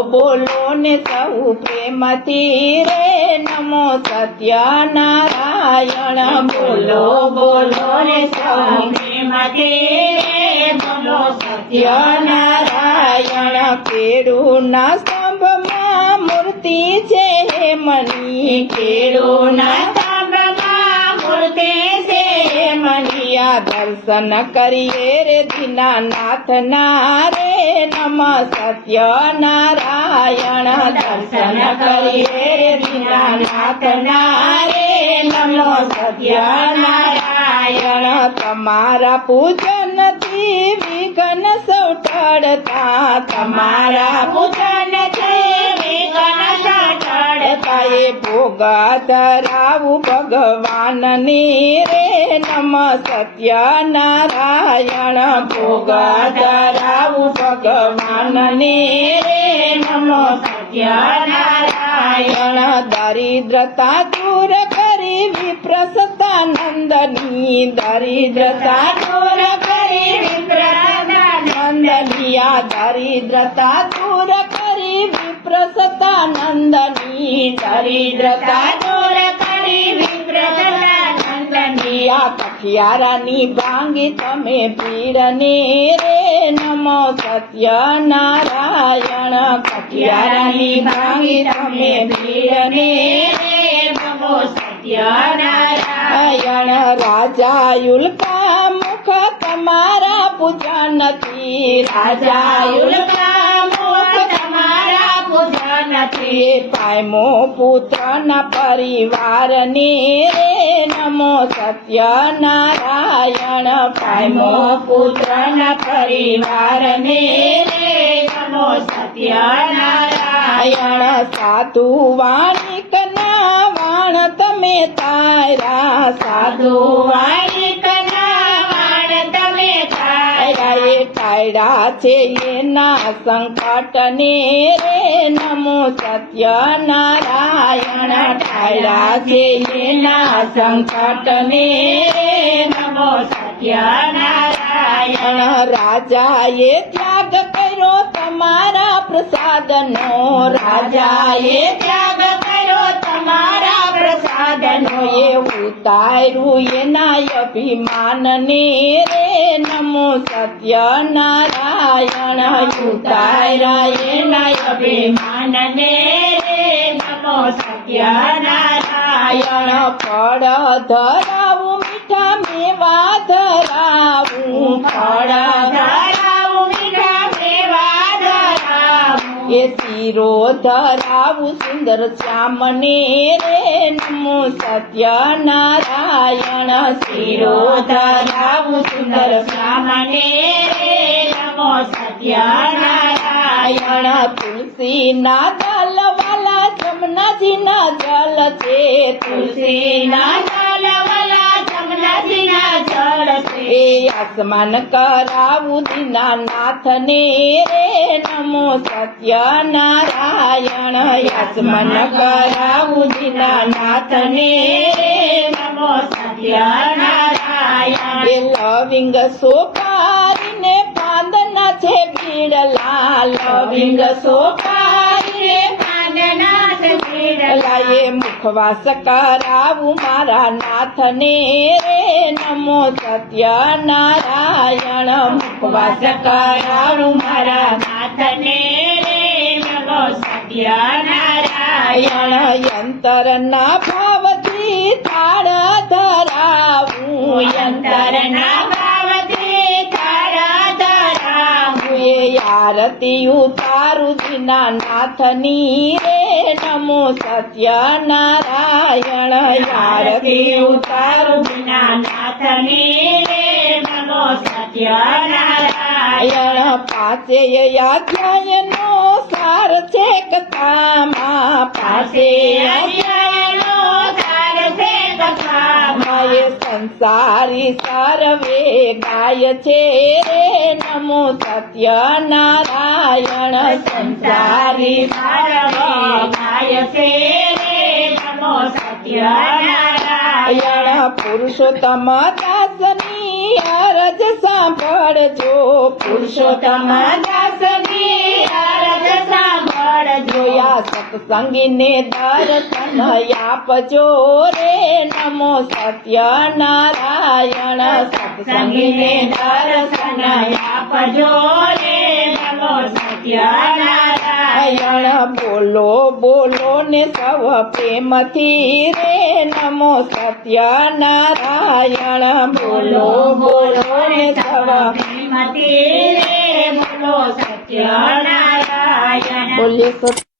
બોલો ને સૌ પ્રેમથી રે નમો સત્યનારાયણ. બોલો બોલો ને સૌ સત્યનારાયણ. કેળુના સ્તંભમાં મૂર્તિ છે મની. કેળુના મનિયા દર્શન કરીએ રે દીનાનાથ ના રે. નમ સત્યનારાયણ દર્શન કરીએ દીનાનાથ ના રે નમો સત્યનારાયણ તમારા પૂજનથી વિઘ્ન સૌ તમારા પૂજનથી વિઘ્ન સૌ એ ભોગા ધરાવું ભગવાનની રે. નમ સત્યનારાયણ ભોગા ધરાવું ભગવાનની રે. નમો સત્યનારાયણ દરિદ્રતા દૂર કરી વિપ્રસતાનંદની દરિદ્રતા દૂર કરી વિપ્રસતાનંદની આ દરિદ્રતા દૂર કરી વિપ્રસતાનંદની દરિદ્રતા દૂર કરી વિપ્રસતાનંદની આ કઠિયારાની ભાંગી તમે પીરને રે નમો સત્યનારાયણ કઠિયારાની ભાંગી તમે પીરને રે નમો સત્યનારાયણ રાજા યુલકા મુખ તમારા પૂજનથી રાજા યુલકા પૂજનથી પાયમો પુત્રના પરિવારને રે નમો સત્યનારાયણ. પાયમો પુત્રના પરિવારને રે નમો સત્યનારાયણ. સાધુ વાણિકના વાણ તમે તારા સાધુ વાણિકના વાણ તમે તારા એ ટાયડા છે એના સંકટને રે નમો સત્યનારાયણ ટાયડા છે એના સંકટને રે નમો સત્યનારાયણ રાજાએ ત્યાગ કર્યો તમારા પ્રસાદનો રાજાએ ત્યાગ કર્યો તમારા પ્રસાદનો એ ઉતાર્યું એના અભિમાનને રે નમો સત્યનારાયણ ઉતાર્યા એના અભિમાનને રે નમો સત્યનારાયણ. ફળ ધરાવું મીઠા મેવા ધરાવું. ફળ ધરાવું મીઠા મેવા ધરાવું. એ શીરો ધરાવું સુંદર શ્યામને રે નમો સત્યનારાયણ. શીરો ધરાવું સુંદર શ્યામને રે નમો સત્યનારાયણ. તુલસીના જલ વાલા, જમનાજીના જલ છે. તુલસીના જલ વાલા, જમનાજીના જલ છે. આસમાન કરાવું દીનાનાથને રે, નમો સત્યનારાયણ આસમાન કરાવું દીનાનાથને રે, નમો સત્યનારાયણ લવિંગ સોપારીને પાંદના છે બીડલા લવિંગ સોપારીને પાંદના છે બીડલા એ મુખવાસ કરાવું મારા નાથને રે. નમો સત્યનારાયણ, મુખવાસ કરાવું મારા નાથને રે. નમો સત્યનારાયણ, યંતરના ભાવથી થાળ ધરાવું. યંતરના ભાવથી થાળ ધરાવું. એ આરતી ઉતારું દીના નાથની નમો સત્યનારાયણ આરતી ઉતારું દીના નાથની નમો સત્યનારાયણ પાસે અધ્યાયનો સાર છે કથામાં પાસે અધ્યાયનો સાર છે કથામાં સંસારી સર્વે ગાય છે રે નમો સત્યનારાયણ સંસારી સર્વે ગાય છે પુરુષોત્તમ દાસની અરજ સાંભળજો. પુરુષોત્તમ દાસની અરજ સાંભળજો. સત્સંગીને દર્શન આપજો રે નમો સત્યનારાયણ. સત્સંગીને દર્શન આપજો રે નમો સત્ય નારાયણ બોલો બોલો ને સવ પ્રેમથી રે નમો સત્યનારાયણ બોલો બોલો ને સવ પ્રેમથી રે બોલો સત્ય નારાયણ. સત્ય